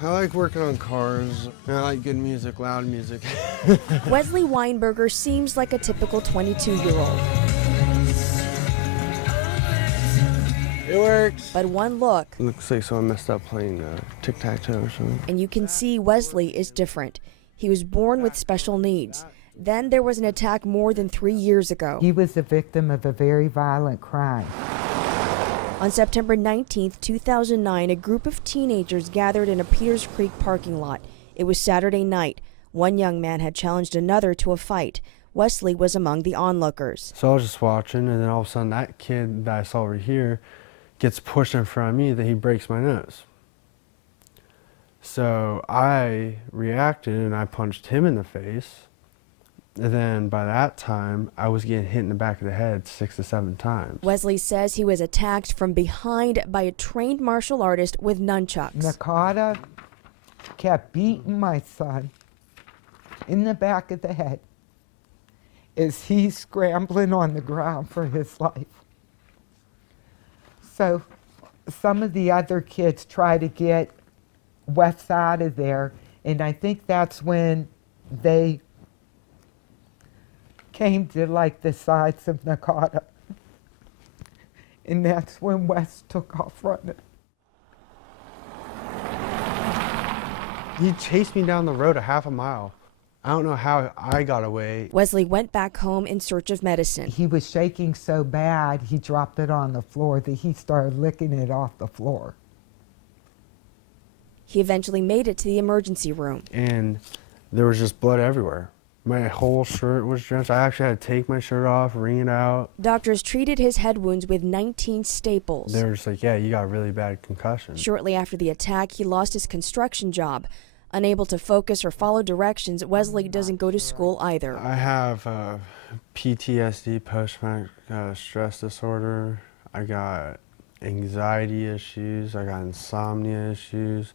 I like working on cars. I like good music, loud music. Wesley Weinberger seems like a typical 22-year-old. It works. But one look, Looks like someone messed up playing tic-tac-toe or something. and you can see Wesley is different. He was born with special needs. Then there was an attack more than 3 years ago. He was the victim of a very violent crime. On September 19, 2009, a group of teenagers gathered in a Peters Creek parking lot. It was Saturday night. One young man had challenged another to a fight. Wesley was among the onlookers. So I was just watching, and then all of a sudden that kid that I saw over here gets pushed in front of me, that he breaks my nose. So I reacted and I punched him in the face. And then by that time, I was getting hit in the back of the head 6 to 7 times. Wesley says he was attacked from behind by a trained martial artist with nunchucks. Nakata kept beating my son in the back of the head as he's scrambling on the ground for his life. So some of the other kids try to get Wes out of there, and I think that's when they came to like the sides of Nakata. And that's when Wes took off running. He chased me down the road a half a mile. I don't know how I got away. Wesley went back home in search of medicine. He was shaking so bad, he dropped it on the floor that he started licking it off the floor. He eventually made it to the emergency room. And there was just blood everywhere. My whole shirt was drenched. I actually had to take my shirt off, wring it out. Doctors treated his head wounds with 19 staples. They were just like, yeah, you got a really bad concussion. Shortly after the attack, he lost his construction job. Unable to focus or follow directions, Wesley doesn't go to school either. I have PTSD, post-traumatic stress disorder. I got anxiety issues. I got insomnia issues.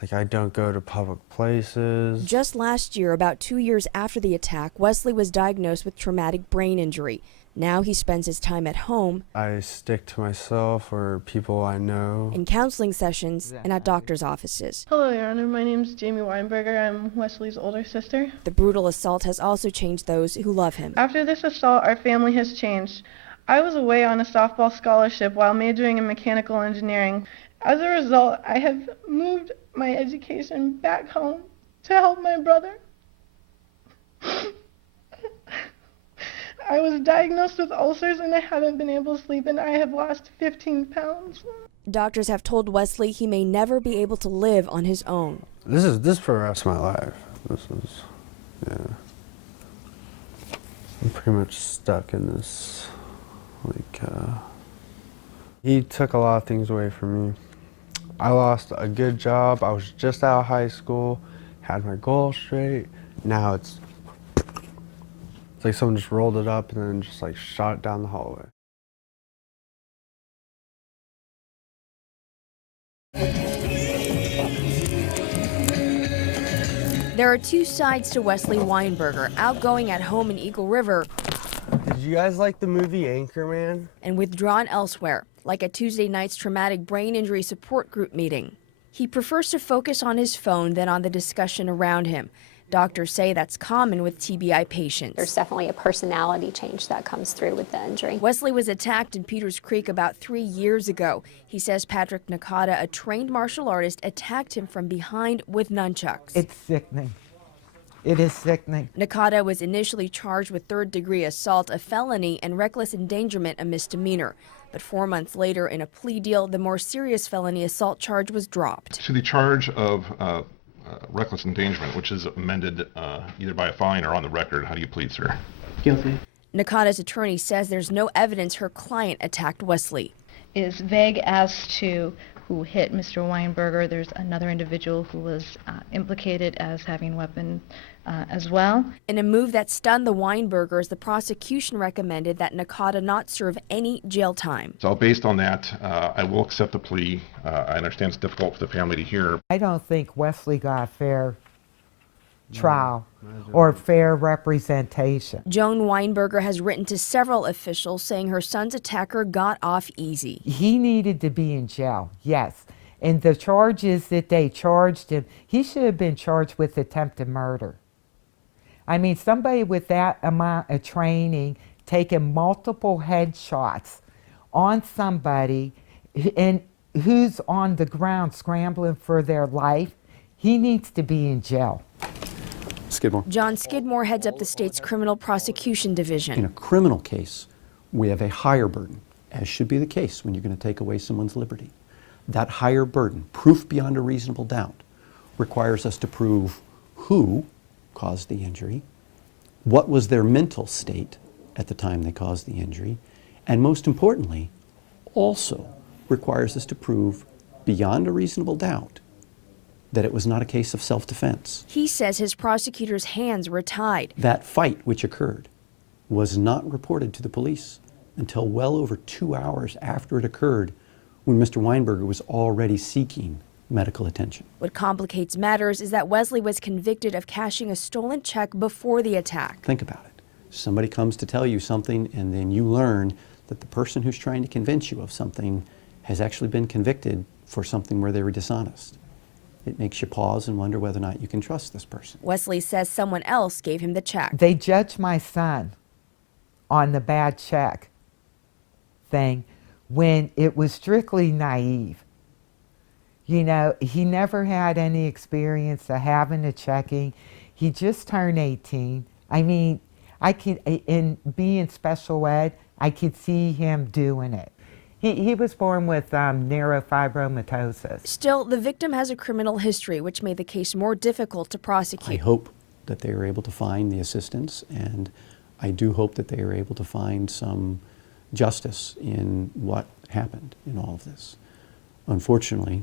Like, I don't go to public places. Just last year, about 2 years after the attack, Wesley was diagnosed with traumatic brain injury. Now he spends his time at home, I stick to myself or people I know. in counseling sessions, and at doctor's offices. Hello, Your Honor. My name's Jamie Weinberger. I'm Wesley's older sister. The brutal assault has also changed those who love him. After this assault, our family has changed. I was away on a softball scholarship while majoring in mechanical engineering. As a result, I have moved my education back home to help my brother. I was diagnosed with ulcers and I haven't been able to sleep, and I have lost 15 pounds. Doctors have told Wesley he may never be able to live on his own. This is for the rest of my life. Yeah. I'm pretty much stuck in this, he took a lot of things away from me. I lost a good job. I was just out of high school, had my goals straight. Now it's like someone just rolled it up and then just like shot it down the hallway. There are two sides to Wesley Weinberger, outgoing at home in Eagle River Did you guys like the movie Anchorman? and withdrawn elsewhere, like at Tuesday night's traumatic brain injury support group meeting. He prefers to focus on his phone than on the discussion around him. Doctors say that's common with TBI patients. There's definitely a personality change that comes through with the injury. Wesley was attacked in Peters Creek about 3 years ago. He says Patrick Nakata, a trained martial artist, attacked him from behind with nunchucks. It's sickening. It is sickening. Nakata was initially charged with third-degree assault, a felony, and reckless endangerment, a misdemeanor. But 4 months later, in a plea deal, the more serious felony assault charge was dropped. To the charge of reckless endangerment, which is amended either by a fine or on the record, how do you plead, sir? Guilty. Nakata's attorney says there's no evidence her client attacked Wesley. Is vague as to who hit Mr. Weinberger. There's another individual who was implicated as having weapon as well. In a move that stunned the Weinbergers, the prosecution recommended that Nakata not serve any jail time. So based on that, I will accept the plea. I understand it's difficult for the family to hear. I don't think Wesley got a fair trial or fair representation. Joan Weinberger has written to several officials saying her son's attacker got off easy. He needed to be in jail, yes, And the charges that they charged him, he should have been charged with attempted murder. I mean, somebody with that amount of training, taking multiple headshots on somebody and who's on the ground scrambling for their life, he needs to be in jail. Skidmore. John Skidmore heads up the state's criminal prosecution In division. a criminal case, we have a higher burden, as should be the case when you're going to take away someone's liberty. That higher burden, proof beyond a reasonable doubt, requires us to prove who caused the injury, what was their mental state at the time they caused the injury, and most importantly, also requires us to prove beyond a reasonable doubt that it was not a case of self-defense. He says his prosecutors' hands were tied. That fight which occurred was not reported to the police until well over 2 hours after it occurred, when Mr. Weinberger was already seeking medical attention. What complicates matters is that Wesley was convicted of cashing a stolen check before the attack. Think about it. Somebody comes to tell you something, and then you learn that the person who's trying to convince you of something has actually been convicted for something where they were dishonest. It makes you pause and wonder whether or not you can trust this person. Wesley says someone else gave him the check. They judged my son on the bad check thing when it was strictly naive. You know, he never had any experience of having a checking. He just turned 18. I mean, I could, in being special ed, I could see him doing it. He was born with neurofibromatosis. Still, the victim has a criminal history, which made the case more difficult to I prosecute. hope that they are able to find the assistance, and I do hope that they are able to find some justice in what happened in all of this. Unfortunately,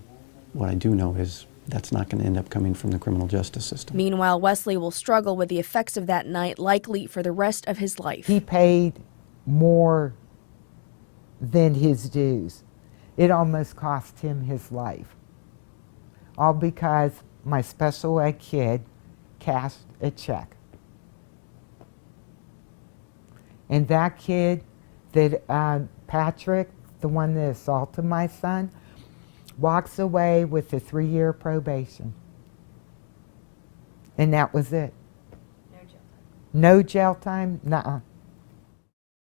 what I do know is that's not going to end up coming from the criminal justice system. Meanwhile, Wesley will struggle with the effects of that night, likely for the rest of his life. He paid more than his dues. It almost cost him his life. All because my special ed kid cashed a check. And that kid, that Patrick, the one that assaulted my son, walks away with a 3-year probation. And that was it. No jail time? Nuh-uh.